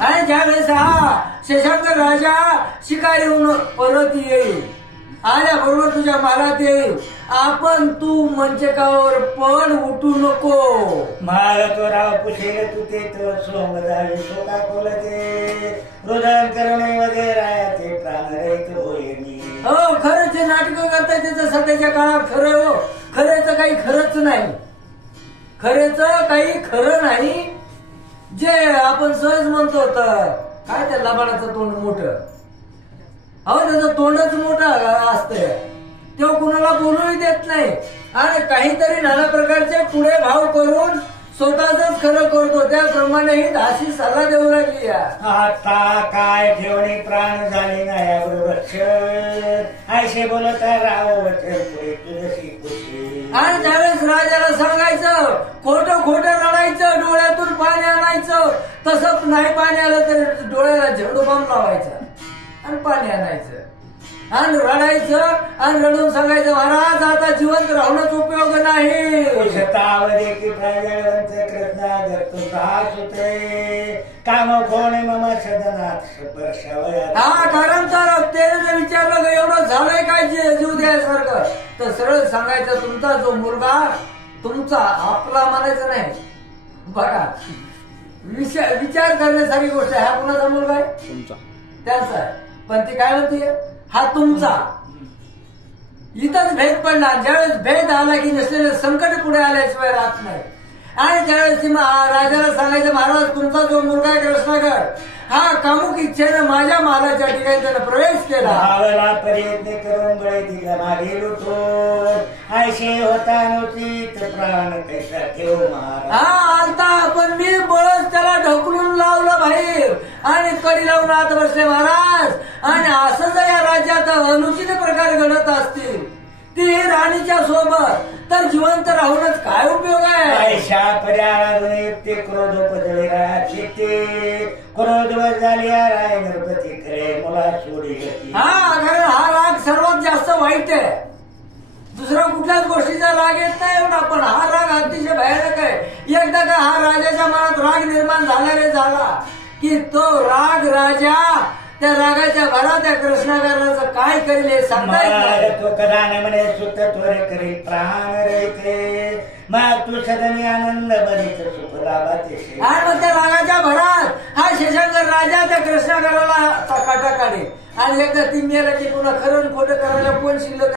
आणि ज्यावेळेस हा शशांक राजा शिकारी होऊन परत येईल आल्याबरोबर तुझ्या मालात येईल आपण तू मंचकावर पण उठू नको माल तो राव पुशेल तू ते तो सोंग झाले शोका कोलते रुदन करणे वगैरे ते प्राण रहित होईल हो खरंच हे नाटक करताय त्याचं सध्याच्या काळात खरं हो खरेच काही खरंच नाही खरेच काही खरं नाही जे आपण सहज म्हणतो तर काय त्या लबाडाचं तोंड मोठं अहो त्याचं तोंडच मोठं असतंय तेव्हा कुणाला बोलूही देत नाही आणि काहीतरी नाना प्रकारचे पुढे भाव करून स्वतःच खरं करतो त्याप्रमाणे ही दासी सल्ला देऊ लागली आता काय ठेवणी प्राण झाली नाही बरोबर असे बोलत राव वचन पुढे तुझशी खुशी आणि त्यावेळेस राजाला सांगायचं खोटं खोटं रडायचं डोळ्यातून पाणी आणायचं तसंच नाही पाणी आलं तर डोळ्याला झेंडू बाम लावायचं आणि पाणी आणायचं आणि रडायचं आणि रडून सांगायचं महाराज आता जिवंत राहण्याचा उपयोग नाही काम कोण मम सदनात हा कारण तर त्याने विचारलं एवढं झालंय काय जीव द्यायसारखं तर सरळ सांगायचं तुमचा जो मुलगा तुमचा आपला म्हणायचं नाही बघा विचार करण्यासारखी गोष्ट आहे हा कुणाचा मुलगा आहे तुमचा त्यांचा आहे पण ती काय म्हणते हा तुमचा इथंच भेद पडला ज्यावेळेस भेद आला की नसलेले संकट पुढे आल्याशिवाय राहत नाही आणि त्यावेळेस ती राजाला सांगायचं महाराज तुमचा जो मुलगा आहे कृष्णागड हा कामुक इच्छेनं माझ्या मालाच्या ठिकाणी त्यानं प्रवेश केला भावाला प्रयत्न करून बळे दिला मागे लुटो ऐशी होता नव्हती प्राण कैसा ठेव महाराज हा आलता पण मी बळच त्याला ढकलून लावलं बाहेर आणि कडी लावून आत बसले महाराज आणि असं जर या राज्यात अनुचित प्रकार घडत असतील ती राणीच्या सोबत तर जिवंत राहूनच काय उपयोग आहे ऐशा पर्यावरण युक्ती क्रोधोपदवी राहते क्रोध झाली राय गणपती खरे मुला सोडी हा कारण हा राग सर्वात जास्त वाईट आहे दुसरा कुठल्याच गोष्टीचा राग येत नाही एवढा पण हा राग अतिशय भयानक आहे एकदा का हा राजाच्या मनात राग निर्माण झाला रे झाला की तो राग राजा त्या रागाच्या भरात त्या कृष्णागराचं काय करेल हे सांगता तो कदा म्हणे सुत त्वरे करी प्राण रहिते मग तू सदनी आनंद बरीच सुख लाभाते आणि मग त्या रागाच्या भरात हा शशांक राजा त्या कृष्णागराला काटा काढे आणि एकदा ती मेला की पुन्हा खरं खोटं करायला कोण शिल्लक